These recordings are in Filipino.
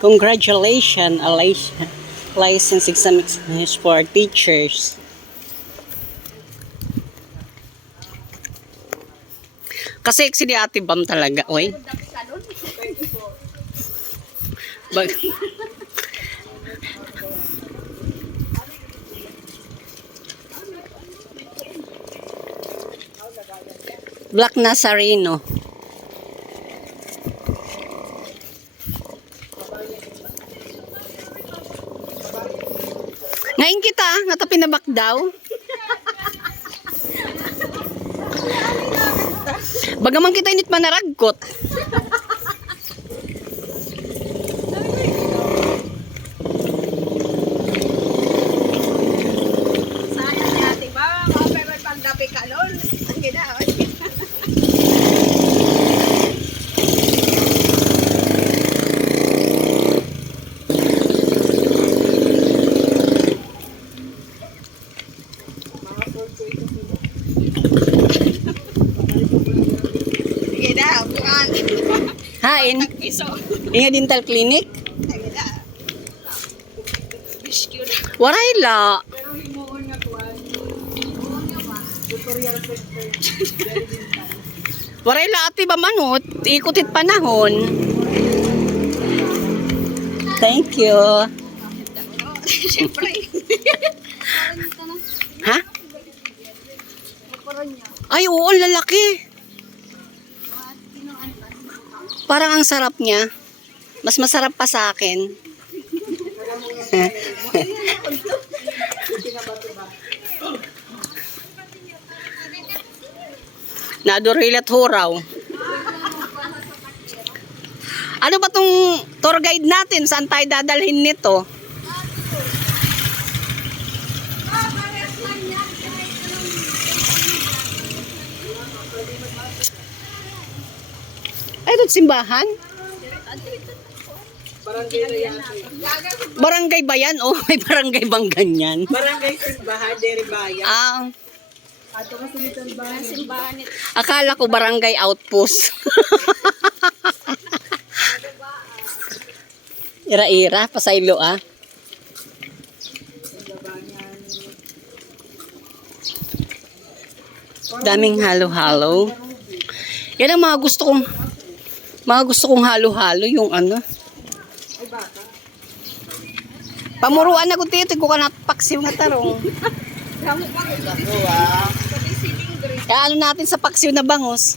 Congratulations, license exam is for teachers. Kasi si Ate Bam talaga, oy. Black Nazareno. Ngayon kita, nga pinabak daw. Bagaman kita init manaragkot. Sayang ni Ate Bam, pero pagdapi ka lol. Ang ginawa. Hain. Inga dental clinic. Waray la. Waray la Ate Bam manot. Ikutit panahon. Thank you. Ha? Ay, oo, lalaki. Parang ang sarap niya. Mas masarap pa sa akin. Nadurilat huraw. Ano ba tong tour guide natin? Saan tayo dadalhin nito? Ay, ito simbahan? Barangay ba yan? Oh, may barangay bang ganyan? Barangay Simbahan, Deribaya. Ah, Ato kasi dito ang simbahan. akala ko barangay outpost. Ira-ira, pasaylo ah. Daming halo-halo. Yan ang mga gusto kong halo-halo yung ano. Pamuruan na ko tito ko kanat paksiw na tarong. Kaya ano natin sa paksiw na bangos.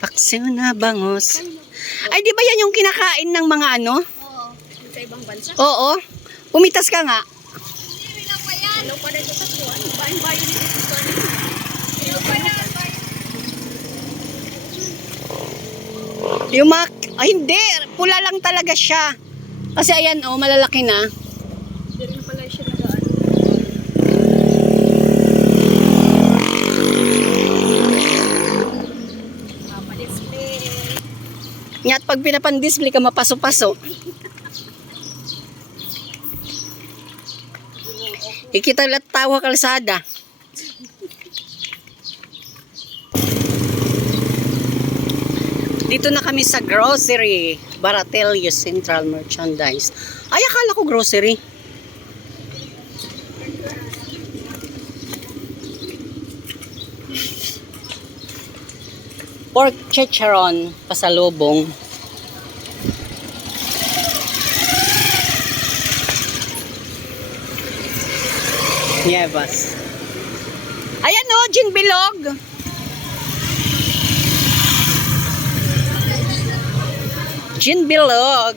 Paksiw na bangos. Ay, di ba yan yung kinakain ng mga ano? Oo. Sa ibang bansa. Oo. Pumitas ka nga. Ano pa dito sa tuwan? Bayan-bayan dito sa tuwan. Ano pa yan? Yung mga, ay hindi, pula lang talaga siya. Kasi ayan oh, malalaki na. Hindi rin pala siya nagaan. Pa-display. Nga at pag pinapandisplay ka mapaso-paso. Ikita lahat tawa kalsada. Dito na kami sa grocery. Baratelio Central Merchandise. Ay, akala ko grocery. Pork chicharon, pasalubong. Nievas. Ayan o, Gin Bilog. Gin Bilog.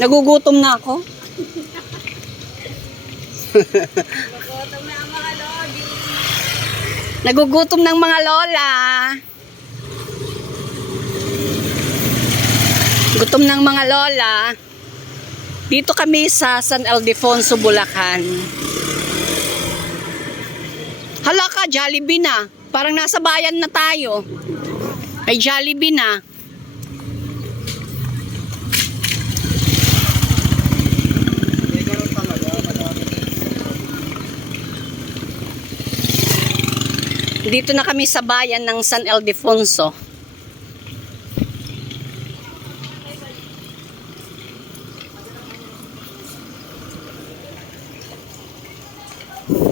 Nagugutom na ako. Nagutom na ang mga lodi. Nagugutom ng mga lola. Gutom ng mga lola. Dito kami sa San Ildefonso, Bulacan. Hala ka, Jollibee na. Parang nasa bayan na tayo. Ay, Jollibee na. Dito na kami sa bayan ng San Ildefonso.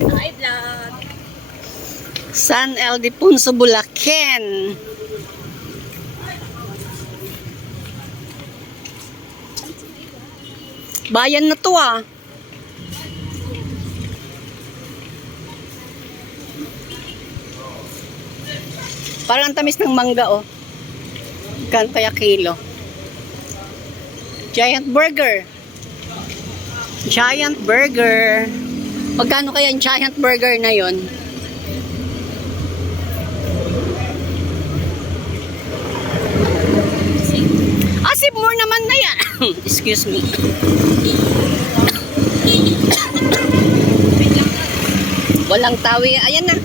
Hi, vlog. San Ildefonso, Bulacan. Bayan na to ah. Parang ang tamis ng mangga oh. Kan kaya kilo. Giant burger. Giant burger. Magkano kaya ang giant burger na yon? Sip more naman na yan. Excuse me. Walang tawi. Ayan na.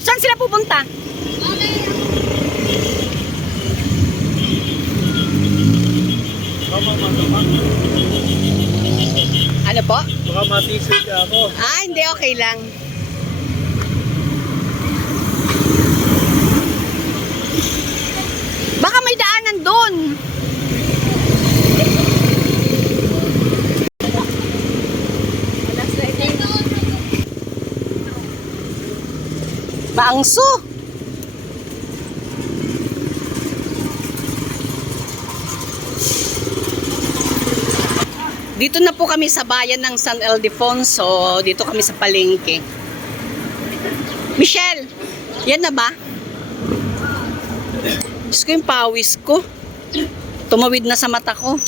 Saan sila pupunta? Ano po? Baka matisig ako. Hindi, okay lang. Baka may daanan doon. Maangso. Dito na po kami sa bayan ng San Ildefonso. Dito kami sa palengke. Michelle, yan na ba? Diyos ko yung pawis ko. Tumawid na sa mata ko.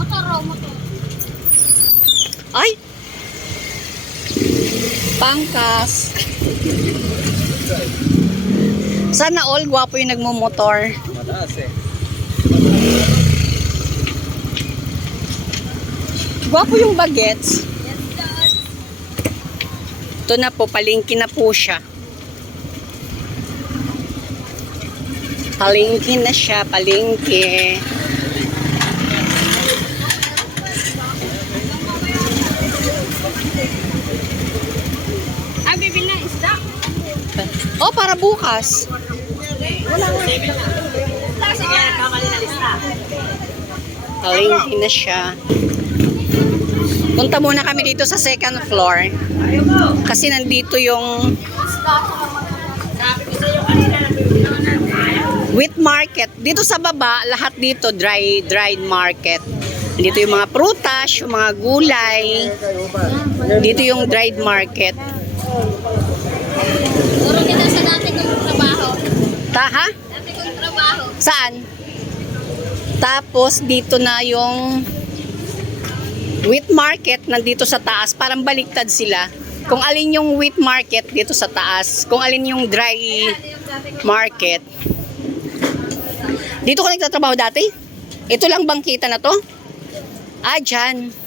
Motor. Ay! Pangkas. Sana all gwapo yung nagmumotor. Mataas eh. Gwapo yung bagets. Ito na po, palengke na po siya. Palengke na siya, palengke. Bibili na isda. Oh, para bukas. Palengke na siya. Punta muna kami dito sa second floor. Kasi nandito yung wheat market. Dito sa baba, lahat dito dried market. Dito yung mga prutas, yung mga gulay. Dito yung dried market. Puro kita sa dati kong trabaho. Ha? Dati kong trabaho. Saan? Tapos dito na yung wheat market nandito sa taas. Parang baliktad sila. Kung alin yung wheat market dito sa taas. Kung alin yung dry market. Dito ka nagtatrabaho dati? Ito lang bang kita na to? Dyan.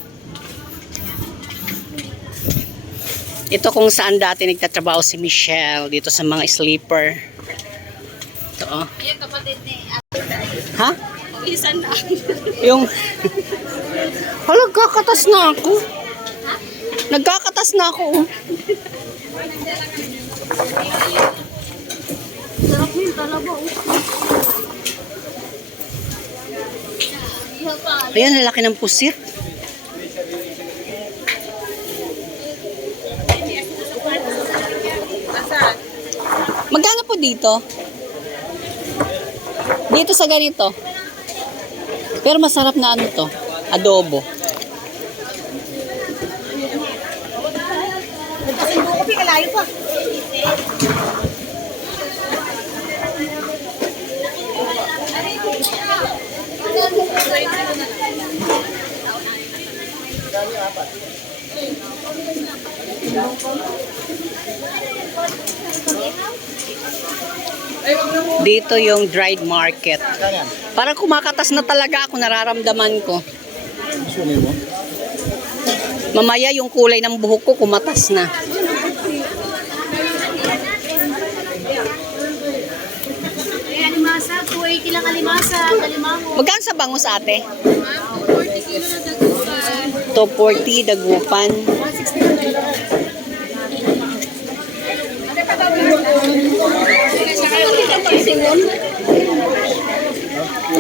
Ito kung saan dati nagtatrabaho si Michelle. Dito sa mga sleeper. Ito oh. Ayun, kapatid ni Ate. Ha? Isan na. Yung nagkakatas na ako. Nagkakatas na ako. Sarap yun talaga. Ayan, lalaki ng pusit. Magkano po dito? Dito sa ganito. Pero masarap na ano to? Adobo. Dito yung dried market. Parang kumakatas na talaga ako, nararamdaman ko. mo? Mamaya yung kulay ng buhok ko kumatas na. ng alimasa, alimango. Magkano sa bangus ate? 40 kilo na dagupan. 240 dagupan. 160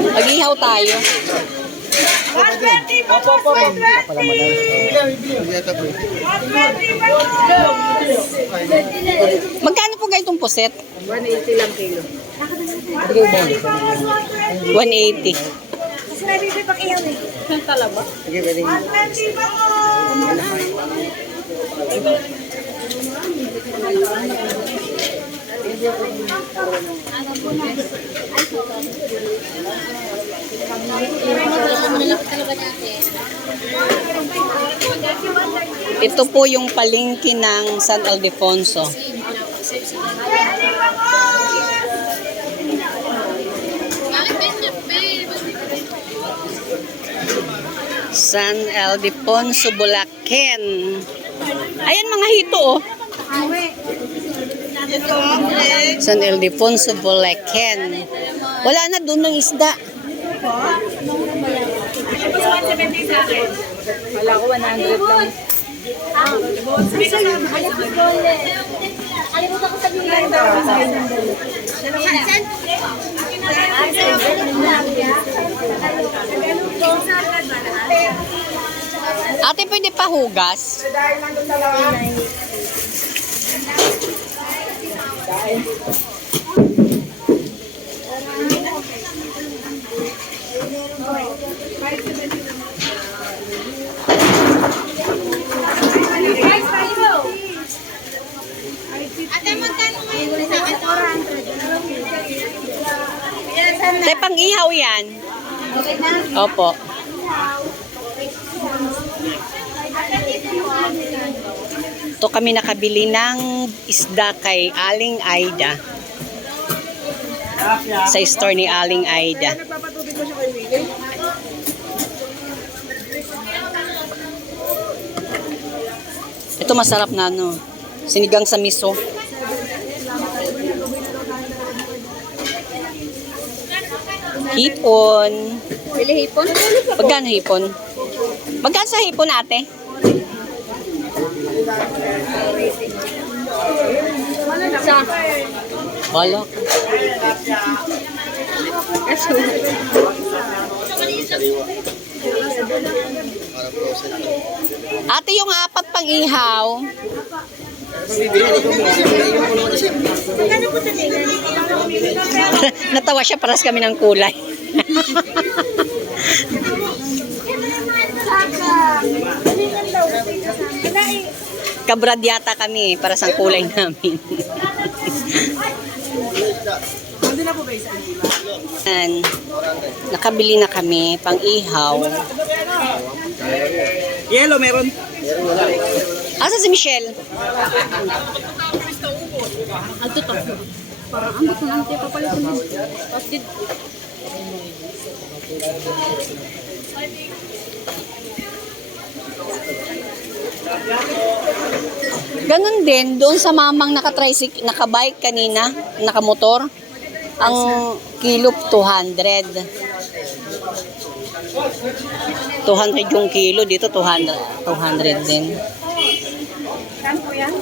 Mag-ihaw tayo. Magkano po ganitong puset? 180 lang kilo. 180. Sige, pwede. Ito po yung palengke ng San Ildefonso. San Ildefonso, Bulacan. Ayan mga hito oh. San Ildefonso, Bulacan. Wala na doon ng isda. Wala ko 100 lang. Alimutan ko sa gulay. Ate, pwede pa hugas? Ate, magkano ngayon sa akin? 400. Te, pang ihaw yan. Opo. Ito kami nakabili ng isda kay Aling Aida. Sa store ni Aling Aida. Ito masarap na ano. Sinigang sa miso. Hipon. Bili hipon? Magkano hipon? Magkano sa hipon ate? Sa Wala. Ate, yung apat pang ihaw. Natawa siya, paras kami ng kulay. Kabrad yata kami, para sa kulay namin. Yan. Nakabili na kami, pang ihaw. Yellow meron. Asa si Michelle? Ito to. Parang ambot na natin papalitan mo. Tapos did. Ganon din, doon sa mamang naka-tricycle, naka-bike kanina, naka-motor, ang kilo 200. 200 yung kilo, dito 200 din. Saan po yan?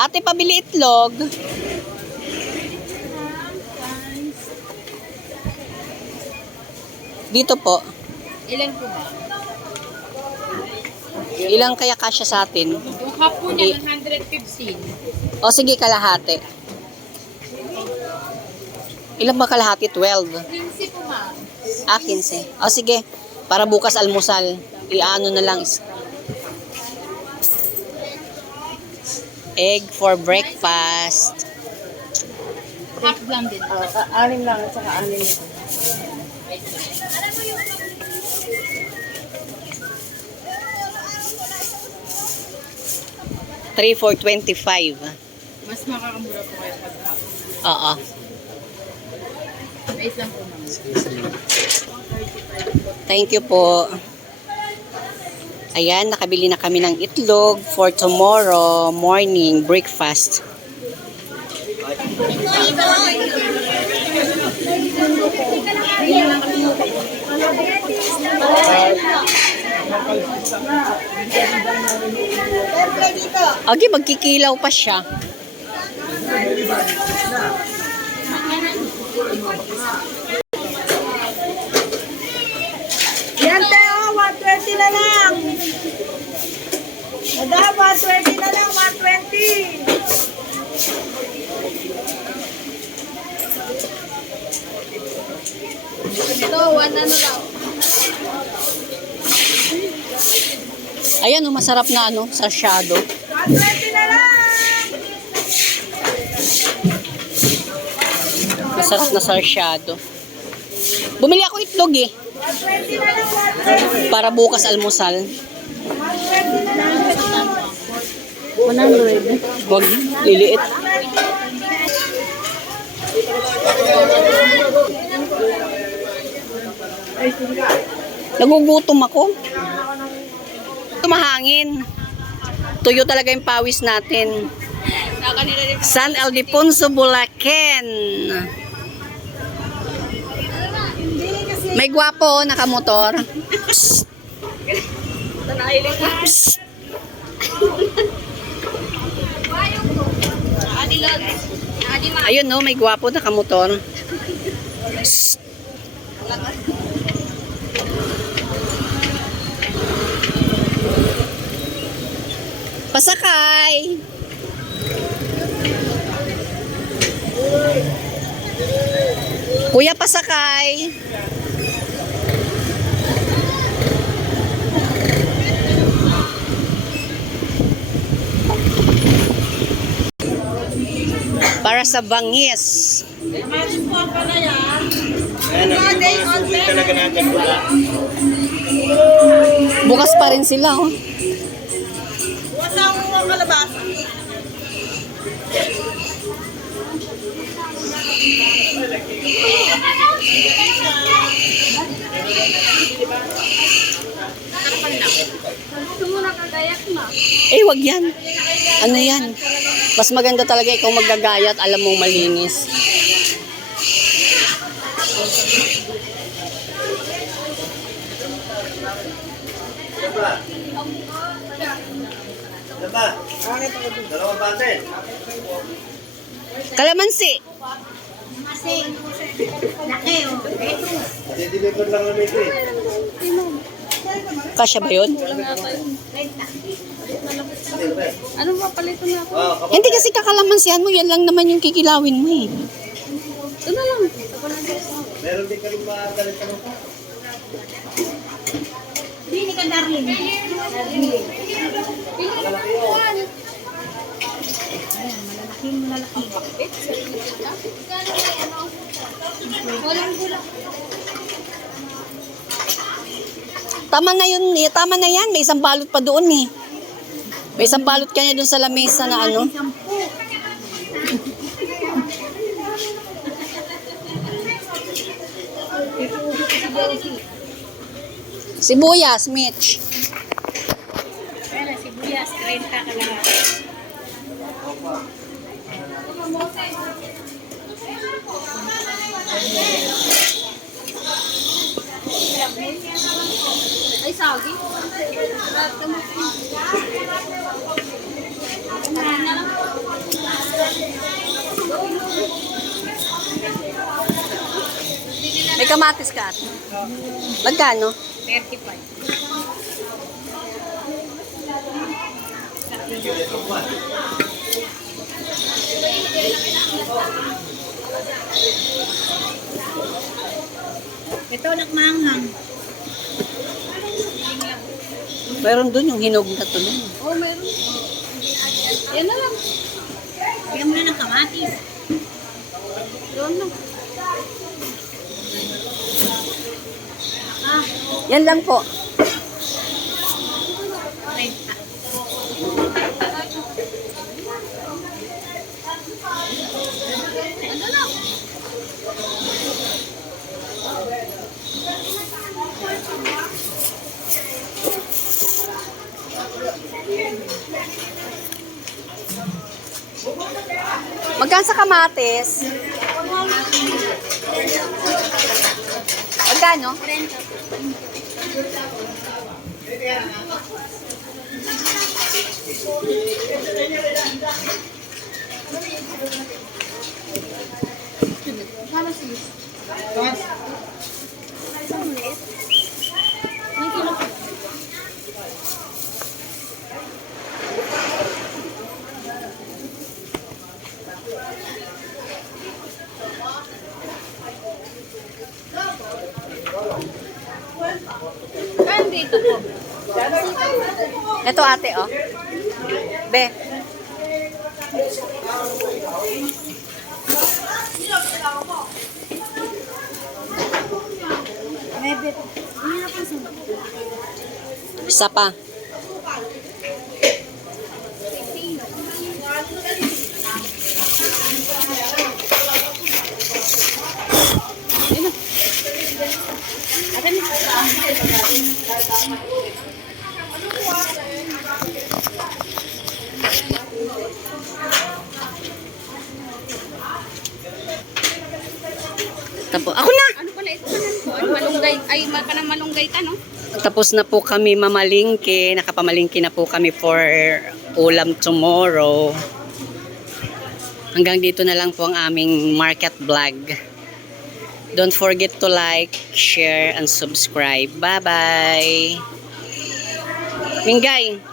Ate, pabili itlog. Dito po. Ilan po ba? Ilang kaya kasya sa atin? Yung half po niya, 115. O sige, kalahati. Ilan ba kalahati? 12. 15 po ma'am. 15. O sige, para bukas almusal. Iano na lang. Egg for breakfast. Half gram din. Anim lang at saka anim. 3 for 25. Mas makakamura po kayo pag half. Oo. Wait lang po ma'am. Thank you po. Ayan, nakabili na kami ng itlog for tomorrow morning breakfast. Okay, magkikilaw pa siya. Yan tayo, 120 na lang. Madam, 120 na lang, 120. Ito, 1 ano lang. Ayan, oh, masarap na ano, sarsyado. 120 na lang. Masarap na sarsyado. Bumili ako itlog eh. 120 na lang, 120. Para bukas almusal. 120 na lang. 100. Wag, liliit. Nagugutom ako. Tumahangin. Tuyo talaga yung pawis natin. San Ildefonso, Bulacan. May gwapo, nakamotor. Psst. Psst. Ayun no, may gwapo, nakamotor. Psst. Pasakay. Kuya, pasakay. Para sa bangis. Bukas pa rin sila, oh. Wasang kalabasa. Gusto mo nakagayak na? Eh, wag yan. Ano yan? Mas maganda talaga ikaw maggagayat, alam mong malinis. Dalawang batin. Kalamansi. Deliver lang namin ito eh. Kasya ba yun? Ano ba palito na ako? Hindi kasi kakalamansihan mo, yan lang naman yung kikilawin mo eh. Ito na lang. Meron din kami magalit ka nung Hindi ka darling. Malaki. Walang gula. Tama na yun, tama na yan. May isang balot pa doon eh. May isang balot ka niya doon sa lamesa na ano. Sibuyas, Mitch. Sibuyas, 30 ka lang. Ay, sagi. May kamatis ka. Magkano? 35. Ito nakmanghang. Meron doon yung hinog na tuloy. Oh, meron. Yan na lang. Bigyan mo na ng kamatis. Doon lang. Ah, Yan lang po. 30. Ano lang? Magkano sa kamatis? Magkano? Dito po. Ito ate, oh. Be. Maybe. Ano pa sa Isa pa. Tapos, ako na! Ano pala ito? Ano malunggay? Ay, panang malunggay ta, no? Tapos na po kami mamalingki. Nakapamalingki na po kami for ulam tomorrow. Hanggang dito na lang po ang aming market vlog. Don't forget to like, share, and subscribe. Bye-bye! Mingay!